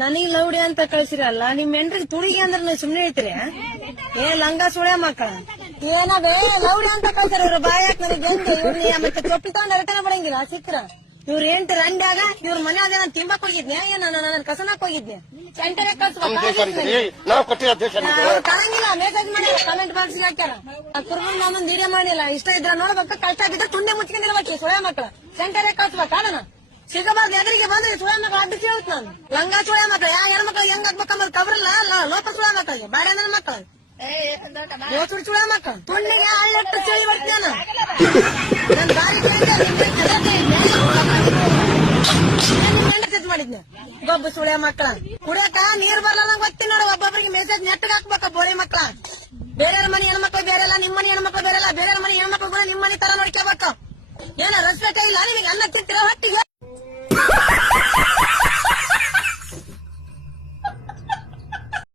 ನನಗ್ ಲೌಡಿ ಅಂತ ಕಳ್ಸಿರಲ್ಲ ನಿಮ್ ಹೆಂಡ್ರಿಗೆ ತುಳಿಗೆ ಅಂದ್ರೆ ನೀವು ಸುಮ್ನೆ ಐತ್ರಿ ಏ ಲಂಗ ಸುಳ್ಯ ಮಕ್ಕಳ ಏನವೇ ಲೌಡಿ ಅಂತ ಕಳ್ಸಾರ ಇವ್ರ ಬಾಯಾಕ್ ನನಗೆ ಇವ್ರ ಮತ್ತೆ ಚೊಪ್ಪಿ ತಗೊಂಡ್ ಅರಟನ ಬರಂಗಿಲ್ಲ ಸಿಕ್ಕ್ರ ಇವ್ರ ಎಂಟು ರಂಡ್ಯಾಗ ಇವ್ರ ಮನೆ ಅದೇ ನಾನು ತಿಂಬಕ್ ಹೋಗಿದ್ನೆ ಏನ ನಾನು ಕಸನಕ್ ಹೋಗಿದ್ನೆ ಸೆಂಟರ್ ತರಂಗಿಲ್ಲ ಮೆಸೇಜ್ ಮಾಡಿಲ್ಲ ಕಮೆಂಟ್ ಬಾಕ್ಸ್ ಹಾಕ್ಯಾರ ಕುರ್ಬನ್ ಮಾಮನ್ ವಿಡಿಯೋ ಮಾಡಿಲ್ಲ ಇಷ್ಟ ಇದ್ರ ನೋಡ್ಬೇಕು ಕಷ್ಟ ಬಿದ್ರೆ ತುಂಡೆ ಮುಚ್ಕೊಂಡಿರ್ಬೇಕು ಸುಳ್ಯ ಮಕ್ಕಳ ಸೆಂಟರ್ ಕಳ್ಸ್ಬೇಕ ನಾನು ಸಿಗಬಾರ್ದು ಎದುರಿಗೆ ಬಂದ್ರೆ ಸುಳ್ಯ ಮಕ್ಕಳು ಅಡ್ಡಿ ಕೇಳುತ್ತ ನಾನು ಲಂಗ ಸುಳ್ಯ ಮಕ್ಕಳು ಯಾ ಹೆಣ್ಮಕ್ಳು ಹೆಂಗ್ ಹಾಕ್ಬೇಕಂಬ ಕಬ್ರಲ್ಲ ಲೋಪ ಸುಳ್ಯ ಮಕ್ಕಳಿಗೆ ಬೇರೆ ನನ್ನ ಮಕ್ಕಳು ಯೋಚುಡ್ ಸುಳ್ಯ ಮಕ್ಕಳು ತುಂಡಿಗೆ ಹಳ್ಳಿಟ್ಟು ಚಳಿ ಬರ್ತೀನಿ ನಾನು ದಾರಿ ಮೆಸೇಜ್ ಮಾಡಿದ್ನೆ ಗೊಬ್ಬ ಸುಳ್ಯ ಮಕ್ಕಳ ಕುಡಿಯಕ ನೀರ್ ಬರ್ಲ ಗೊತ್ತೀನಿ ನೋಡು ಒಬ್ಬೊಬ್ಬರಿಗೆ ಮೆಸೇಜ್ ನೆಟ್ಗೆ ಹಾಕ್ಬೇಕ ಬೋಳಿ ಮಕ್ಕಳ ಬೇರೆ ಮನೆ ಹೆಣ್ಮಕ್ಳು ಬೇರೆಲ್ಲ ನಿಮ್ಮ ಮನೆ ಹೆಣ್ಮಕ್ಳು ಬೇರೆಲ್ಲ ಬೇರೆ ಮನೆ ಹೆಣ್ಮಕ್ಳು ಕೂಡ ನಿಮ್ಮ ಮನೆ ತರ ನೋಡ್ಕೋಬೇಕು ಏನ ರೆಸ್ಪೆಕ್ಟ್ ಇಲ್ಲ ನಿಮಗೆ ಅನ್ನ ತಿಂತೀರ ಹೊಟ್ಟಿಗೆ